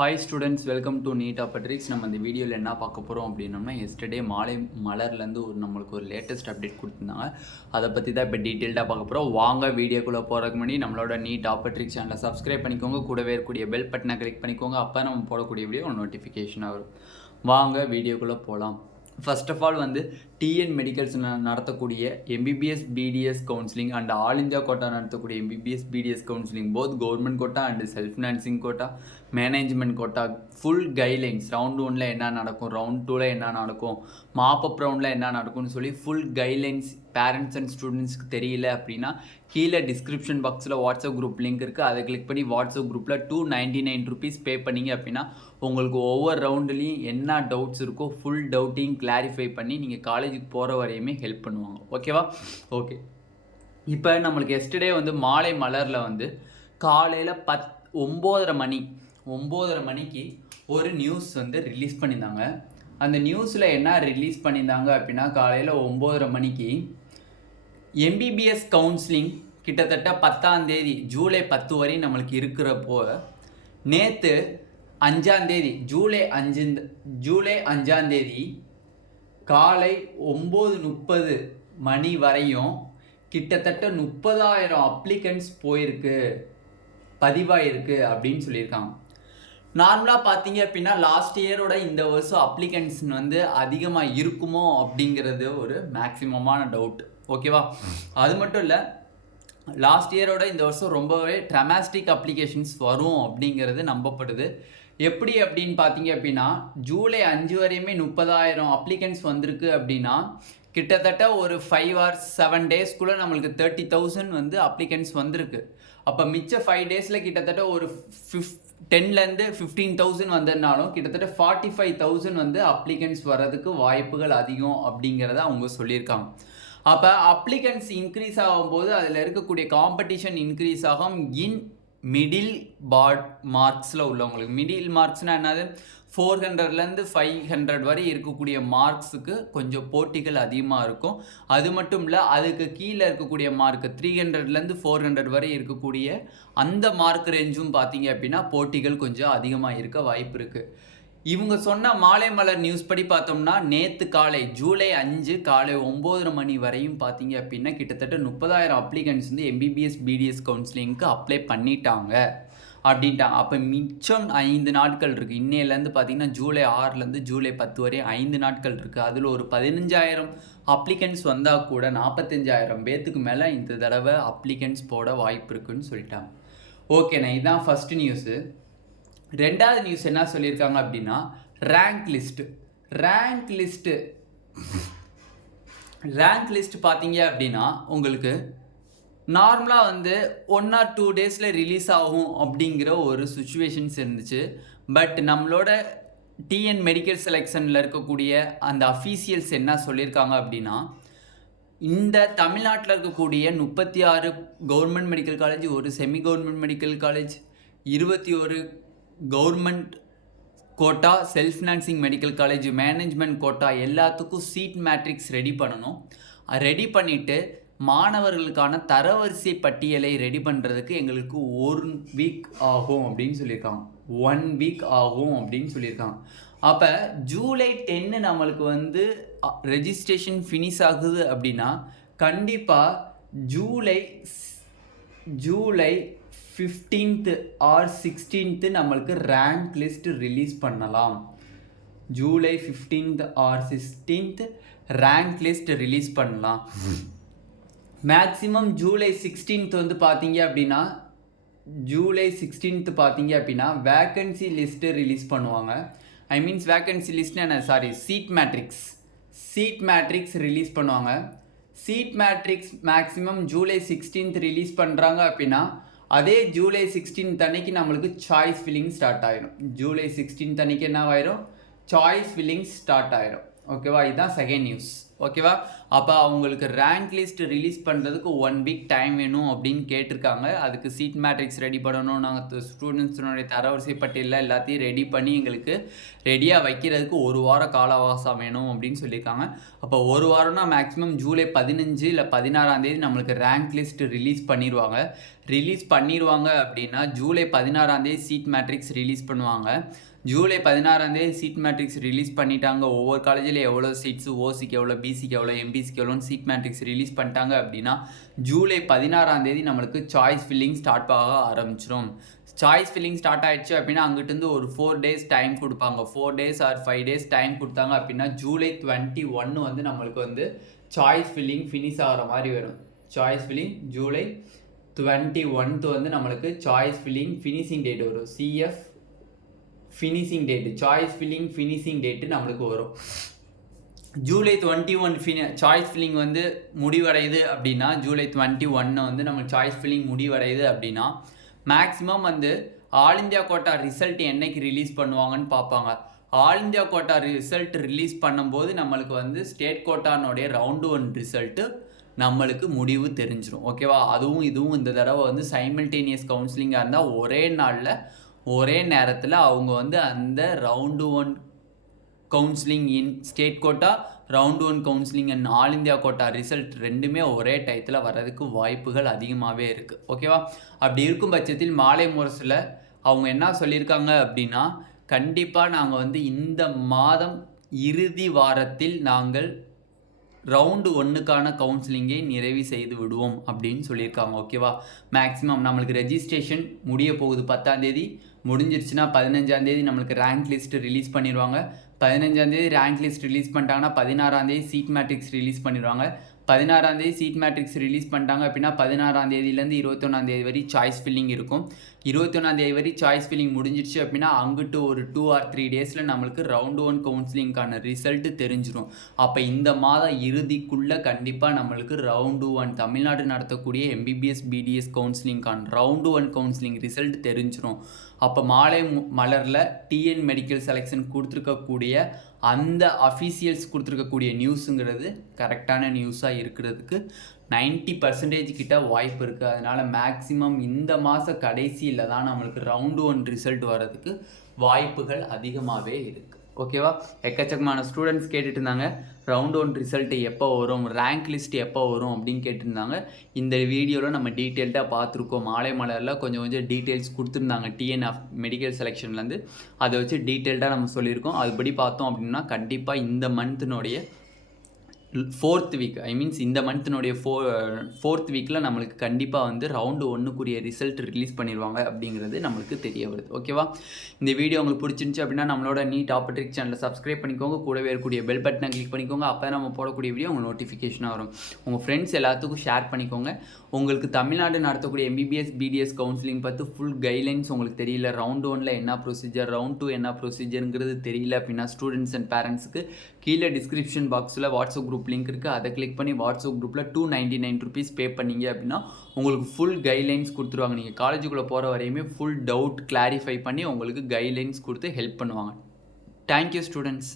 Hi students, welcome to NEET applicants. நம்ம இந்த வீடியோவில் என்ன பார்க்க போகிறோம் அப்படின்னோம்னா, எஸ்டர்டே மாலை மலர்லேருந்து நம்மளுக்கு ஒரு லேட்டஸ்ட் அப்டேட் கொடுத்துருந்தாங்க. அதை பற்றி தான் இப்போ டீட்டெயில்டாக பார்க்க போகிறோம். வாங்க வீடியோக்குள்ளே போகிறதுக்கு முன்னாடி நம்மளோட நீட் applicants சேனலை சப்ஸ்கிரைப் பண்ணிக்கோங்க. கூடவே இருக்கக்கூடிய பெல் பட்டனை கிளிக் பண்ணிக்கோங்க. அப்போ நம்ம போடக்கூடிய வீடியோ நோட்டிஃபிகேஷனாக வரும். வாங்க வீடியோக்குள்ளே போகலாம். First of all TN medicals நடத்தக்கூடிய MBBS BDS counselling and all India quota நடத்தக்கூடிய MBBS BDS counselling both government quota and self financing quota management quota full guidelines round 1ல் என்ன நடக்கும், ரவுண்ட் 2ல் என்ன நடக்கும், மாப்பப் ரவுண்டில் என்ன நடக்கும்னு சொல்லி ஃபுல் கைட்லைன்ஸ் பேரண்ட்ஸ் அண்ட் ஸ்டூடெண்ட்ஸ்க்கு தெரியல அப்படின்னா கீழே டிஸ்கிரிப்ஷன் பாக்ஸில் வாட்ஸ்அப் குரூப் லிங்க் இருக்குது. அதை கிளிக் பண்ணி வாட்ஸ்அப் குரூப்பில் $299 பே பண்ணிங்க அப்படின்னா உங்களுக்கு ஒவ்வொரு ரவுண்டுலேயும் என்ன டவுட்ஸ் இருக்கோ ஃபுல் டவுட்டையும் கிளாரிஃபை பண்ணி நீங்கள் காலேஜுக்கு போகிற வரையுமே ஹெல்ப் பண்ணுவாங்க. ஓகேவா? ஓகே. இப்போ நம்மளுக்கு எஸ்டர்டே மாலை மலரில் காலையில் 9:30 மணிக்கு ஒரு நியூஸ் ரிலீஸ் பண்ணியிருந்தாங்க. அந்த நியூஸில் என்ன ரிலீஸ் பண்ணியிருந்தாங்க அப்படின்னா, காலையில் 9:30 மணிக்கு எம்பிபிஎஸ் கவுன்சிலிங் கிட்டத்தட்ட 10ஆம் தேதி ஜூலை 10 வரை நம்மளுக்கு இருக்கிறப்போ நேற்று 5ஆம் தேதி ஜூலை 5ஆம் தேதி காலை 9:30 மணி வரையும் கிட்டத்தட்ட 30,000 அப்ளிகன்ஸ் பதிவாயிருக்கு அப்படின்னு சொல்லியிருக்காங்க. நார்மலாக பார்த்தீங்க அப்படின்னா லாஸ்ட் இயரோட இந்த வருஷம் அப்ளிகன்ஸ் அதிகமாக இருக்குமோ அப்படிங்கிறது ஒரு மேக்ஸிமமான டவுட். ஓகேவா? அது மட்டும் இல்லை, லாஸ்ட் இயரோட இந்த வருஷம் ரொம்பவே ட்ரமாஸ்டிக் அப்ளிகேஷன்ஸ் வரும் அப்படிங்கிறது நம்பப்படுது. எப்படி அப்படின்னு பார்த்தீங்க அப்படின்னா, ஜூலை 5 வரையுமே 30,000 அப்ளிகன்ஸ் வந்திருக்கு அப்படின்னா கிட்டத்தட்ட ஒரு 5 or 7 டேஸ்க்குள்ளே நம்மளுக்கு 30,000 அப்ளிகன்ஸ் வந்திருக்கு. அப்போ மிச்ச 5 டேஸில் கிட்டத்தட்ட ஒரு 10,000 to 15,000 வந்ததுனாலும் கிட்டத்தட்ட 45,000 அப்ளிகன்ஸ் வர்றதுக்கு வாய்ப்புகள் அதிகம் அப்படிங்கிறத அவங்க சொல்லியிருக்காங்க. அப்போ அப்ளிகன்ஸ் இன்க்ரீஸ் ஆகும்போது அதில் இருக்கக்கூடிய காம்படிஷன் இன்க்ரீஸ் ஆகும். மிடில் மார்க்ஸில் உள்ளவங்களுக்கு, மிடில் மார்க்ஸ்னால் என்னது, 400லேருந்து 500 வரை இருக்கக்கூடிய மார்க்ஸுக்கு கொஞ்சம் போட்டிகள் அதிகமாக இருக்கும். அது மட்டும் இல்லை, அதுக்கு கீழே இருக்கக்கூடிய மார்க் 300லேருந்து 400 வரை இருக்கக்கூடிய அந்த மார்க் ரேஞ்சும் பார்த்தீங்க அப்படின்னா போட்டிகள் கொஞ்சம் அதிகமாக இருக்க வாய்ப்பு இருக்குது. இவங்க சொன்ன மாலை மலர் நியூஸ் படி பார்த்தோம்னா நேற்று காலை ஜூலை 5 காலை 9:30 மணி வரையும் பார்த்தீங்க அப்படின்னா கிட்டத்தட்ட 30,000 அப்ளிகன்ஸ் எம்பிபிஎஸ் பிடிஎஸ் கவுன்சிலிங்க்கு அப்ளை பண்ணிட்டாங்க அப்படின்ட்டாங்க. அப்போ மிச்சம் 5 நாட்கள் இருக்குது. இன்னையிலேருந்து பார்த்தீங்கன்னா ஜூலை 6லேருந்து ஜூலை 10 வரை 5 நாட்கள் இருக்குது. அதில் ஒரு 15,000 அப்ளிகன்ஸ் வந்தால் கூட 45,000 பேர்த்துக்கு மேலே இந்த தடவை அப்ளிகன்ஸ் போட வாய்ப்பு இருக்குன்னு சொல்லிட்டாங்க. ஓகேண்ணா, இதுதான் ஃபஸ்ட்டு நியூஸு. ரெண்டாவது நியூஸ் என்ன சொல்லியிருக்காங்க அப்படின்னா, ரேங்க் லிஸ்ட் பார்த்தீங்க அப்படின்னா உங்களுக்கு நார்மலாக 1 or 2 டேஸில் ரிலீஸ் ஆகும் அப்படிங்கிற ஒரு சுச்சுவேஷன்ஸ் இருந்துச்சு. பட் நம்மளோட டிஎன் மெடிக்கல் செலெக்ஷனில் இருக்கக்கூடிய அந்த அஃபீஷியல்ஸ் என்ன சொல்லியிருக்காங்க அப்படின்னா, இந்த தமிழ்நாட்டில் இருக்கக்கூடிய 36 கவர்மெண்ட் மெடிக்கல் காலேஜ், ஒரு semi government medical college, 21 government quota, self financing medical college, management quota எல்லாத்துக்கும் சீட் மேட்ரிக்ஸ் ரெடி பண்ணணும். ரெடி பண்ணிவிட்டு மாணவர்களுக்கான தரவரிசை பட்டியலை ரெடி பண்ணுறதுக்கு எங்களுக்கு 1 வீக் ஆகும் அப்படின்னு சொல்லியிருக்காங்க. 1 வீக் ஆகும் அப்படின்னு சொல்லியிருக்காங்க. அப்போ ஜூலை 10 நம்மளுக்கு ரெஜிஸ்ட்ரேஷன் ஃபினிஷ் ஆகுது அப்படின்னா கண்டிப்பாக ஜூலை 15th or 16th நம்மளுக்கு ரேங்க் லிஸ்ட் ரிலீஸ் பண்ணலாம். July 15th or 16th rank list release பண்ணலாம். மேக்ஸிமம் ஜூலை 16th பார்த்தீங்க அப்படின்னா வேக்கன்சி லிஸ்ட்டு ரிலீஸ் பண்ணுவாங்க. வேக்கன்சி லிஸ்ட்னா என்ன, சீட் மேட்ரிக்ஸ் ரிலீஸ் பண்ணுவாங்க. Seat matrix maximum July 16th release பண்ணுறாங்க அப்படின்னா அதே ஜூலை 16th அன்னைக்கு நம்மளுக்கு சாய்ஸ் ஃபில்லிங் ஸ்டார்ட் ஆகிடும். ஜூலை 16th அன்னைக்கு என்ன ஆயிரும், சாய்ஸ் ஃபில்லிங் ஸ்டார்ட் ஆகிடும். ஓகேவா? இதுதான் செகண்ட் நியூஸ். ஓகேவா? அப்போ அவங்களுக்கு ரேங்க் லிஸ்ட் ரிலீஸ் பண்ணுறதுக்கு 1 வீக் டைம் வேணும் அப்படின்னு கேட்டிருக்காங்க. அதுக்கு சீட் மேட்ரிக்ஸ் ரெடி பண்ணணும், நாங்கள் ஸ்டூடெண்ட்ஸினுடைய தரவரிசை பட்டியலில் எல்லாத்தையும் ரெடி பண்ணி எங்களுக்கு ரெடியாக வைக்கிறதுக்கு 1 வார கால அவகாசம் வேணும் அப்படின்னு சொல்லியிருக்காங்க. அப்போ 1 வாரம்னா மேக்ஸிமம் ஜூலை 15 இல்லை 16ஆம் தேதி நம்மளுக்கு ரேங்க் லிஸ்ட் ரிலீஸ் பண்ணிடுவாங்க. அப்படின்னா ஜூலை 16ஆம் தேதி சீட் மேட்ரிக்ஸ் ரிலீஸ் பண்ணுவாங்க. ஜூலை 16ஆம் தேதி சீட் மேட்ரிக்ஸ் ரிலீஸ் பண்ணிட்டாங்க. ஒவ்வொரு காலேஜில் எவ்வளோ சீட்ஸு, ஓசிக்கு எவ்வளோ, பிசிக்கு எவ்வளோ, எம்பிசிக்கு எவ்வளோன்னு சீட் மேட்ரிக்ஸ் ரிலீஸ் பண்ணிட்டாங்க அப்படின்னா ஜூலை 16ஆம் தேதி நம்மளுக்கு சாய்ஸ் ஃபில்லிங் ஸ்டார்ட் ஆக ஆரம்பிச்சிடும். சாய்ஸ் ஃபில்லிங் ஸ்டார்ட் ஆகிடுச்சு அப்படின்னா அங்கிட்டிருந்து ஒரு 4 days டைம் கொடுப்பாங்க. 4 days ஆர் 5 days டைம் கொடுத்தாங்க அப்படின்னா ஜூலை 21 வந்து நம்மளுக்கு வந்து சாய்ஸ் ஃபில்லிங் ஃபினிஷ் ஆகிற மாதிரி வரும். சாய்ஸ் ஃபில்லிங் ஜூலை 21 வந்து நம்மளுக்கு சாய்ஸ் ஃபில்லிங் ஃபினிஷிங் டேட் வரும். CF finishing date, choice filling finishing date நம்மளுக்கு வரும். ஜூலை 21 சாய்ஸ் ஃபில்லிங் வந்து முடிவடையுது அப்படின்னா ஜூலை 21 வந்து நம்ம சாய்ஸ் ஃபில்லிங் முடிவடையுது அப்படின்னா மேக்ஸிமம் வந்து ஆல் இந்தியா கோட்டா ரிசல்ட் என்னைக்கு ரிலீஸ் பண்ணுவாங்கன்னு பார்ப்பாங்க. All India quota result release பண்ணும்போது நம்மளுக்கு வந்து ஸ்டேட் கோட்டானுடைய ரவுண்டு 1 ரிசல்ட்டு நம்மளுக்கு முடிவு தெரிஞ்சிடும். ஓகேவா? அதுவும் இதுவும் இந்த தடவை வந்து சைமல்டேனியஸ் கவுன்சிலிங்காக இருந்தால் ஒரே நாளில் ஒரே நேரத்தில் அவங்க வந்து அந்த round 1 counselling in state quota, round 1 counselling and all India quota result ரெண்டுமே ஒரே டயத்தில் வர்றதுக்கு வாய்ப்புகள் அதிகமாகவே இருக்குது. ஓகேவா? அப்படி இருக்கும் பட்சத்தில் மாலை முரசில் அவங்க என்ன சொல்லியிருக்காங்க அப்படின்னா கண்டிப்பாக நாங்கள் வந்து இந்த மாதம் இறுதி வாரத்தில் நாங்கள் ரவுண்டு 1க்கான கவுன்சிலிங்கை நிறைவு செய்து விடுவோம் அப்படின்னு சொல்லியிருக்காங்க. ஓகேவா? மேக்ஸிமம் நம்மளுக்கு ரெஜிஸ்ட்ரேஷன் முடிய போகுது 10ஆம் தேதி முடிஞ்சிருச்சுன்னா 15ஆம் தேதி நம்மளுக்கு ரேங்க் லிஸ்ட் ரிலீஸ் பண்ணிடுவாங்க. 15ஆம் தேதி ரேங்க் லிஸ்ட் ரிலீஸ் பண்ணிட்டாங்கன்னா 16ஆம் தேதி சீட் மேட்ரிக்ஸ் ரிலீஸ் பண்ணிடுவாங்க. 16ஆம் தேதி சீட் மேட்ரிக்ஸ் ரிலீஸ் பண்ணிட்டாங்க அப்படின்னா 16ஆம் தேதியிலேருந்து 21ஆம் தேதி வரை சாய்ஸ் ஃபில்லிங் இருக்கும். 21ஆம் தேதி வரை சாய்ஸ் ஃபில்லிங் முடிஞ்சிருச்சு அப்படின்னா அங்கிட்டு ஒரு 2 or 3 days நம்மளுக்கு ரவுண்டு 1 கவுன்சிலிங்கான ரிசல்ட்டு தெரிஞ்சிடும். அப்போ இந்த மாதம் இறுதிக்குள்ளே கண்டிப்பாக நம்மளுக்கு ரவுண்டு 1 தமிழ்நாடு நடத்தக்கூடிய எம்பிபிஎஸ் பிடிஎஸ் கவுன்சிலிங்கான ரவுண்டு 1 கவுன்சிலிங் ரிசல்ட் தெரிஞ்சிடும். அப்போ மாலை மலரில் டிஎன் மெடிக்கல் செலெக்ஷன் கொடுத்துருக்கக்கூடிய அந்த அஃபீஷியல்ஸ் கொடுத்துருக்கக்கூடிய நியூஸுங்கிறது கரெக்டான நியூஸாக இருக்கிறதுக்கு 90% கிட்ட வாய்ப்பு இருக்குது. அதனால் மேக்ஸிமம் இந்த மாத கடைசியில் தான் நம்மளுக்கு ரவுண்டு 1 ரிசல்ட் வர்றதுக்கு வாய்ப்புகள் அதிகமாகவே இருக்குது. ஓகேவா? எக்கச்சக்கமான ஸ்டூடெண்ட்ஸ் கேட்டுட்டு இருந்தாங்க ரவுண்டு 1 ரிசல்ட்டு எப்போ வரும், ரேங்க் லிஸ்ட் எப்போ வரும் அப்படின்னு கேட்டிருந்தாங்க. இந்த வீடியோவில் நம்ம டீட்டெயில்டாக பார்த்துருக்கோம். மாலை மலரில் கொஞ்சம் டீட்டெயில்ஸ் கொடுத்துருந்தாங்க டிஎன் மெடிக்கல் செலெக்ஷன்லேருந்து. அதை வச்சு டீட்டெயில்டாக நம்ம சொல்லியிருக்கோம். அதுபடி பார்த்தோம் அப்படின்னா கண்டிப்பாக இந்த மந்த்தினுடைய 4th வீக், ஐ மீன்ஸ் இந்த மந்த்தினுடைய 4th வீக்கில் நம்மளுக்கு கண்டிப்பாக வந்து ரவுண்டு 1க்குரிய ரிசல்ட் ரிலீஸ் பண்ணிடுவாங்க அப்படிங்கிறது நம்மளுக்கு தெரிய வருது. ஓகேவா? இந்த வீடியோ உங்களுக்கு பிடிச்சிருந்துச்சு அப்படின்னா நம்மளோட நீட் ஆப்பர்ட்ரிக் சேனலை சப்ஸ்கிரைப் பண்ணிக்கோங்க. கூடவே இருக்கக்கூடிய பெல் பட்டனை கிளிக் பண்ணிக்கோங்க. அப்போ தான் நம்ம போடக்கூடிய வீடியோ உங்களுக்கு நோட்டிஃபிகேஷனாக வரும். உங்கள் ஃப்ரெண்ட்ஸ் எல்லாத்துக்கும் ஷேர் பண்ணிக்கோங்க. உங்களுக்கு தமிழ்நாடு நடத்தக்கூடிய எம்பிபிஎஸ் பிடிஎஸ் கவுன்சிலிங் பார்த்து ஃபுல் கைட்லைன்ஸ் உங்களுக்கு தெரியல, ரவுண்டு 1 என்ன ப்ரொசீஜர், ரவுண்ட் 2 என்ன ப்ரொசீஜருங்கிறது தெரியல அப்படின்னா ஸ்டூடெண்ட்ஸ் அண்ட் பேரண்ட்ஸுக்கு கீழே டிஸ்கிரிப்ஷன் பாக்ஸில் வாட்ஸ்அப் குரூப் லிங்க் இருக்குது. அதை கிளிக் பண்ணி வாட்ஸ்அப் குரூப்பில் 299 rupees பே பண்ணிங்க அப்படின்னா உங்களுக்கு ஃபுல் கைட்லைன்ஸ் கொடுத்துருவாங்க. நீங்கள் காலேஜுக்குள்ளே போகிற வரையுமே ஃபுல் டவுட் கிளாரிஃபை பண்ணி உங்களுக்கு கைட்லைன்ஸ் கொடுத்து ஹெல்ப் பண்ணுவாங்க. Thank you students.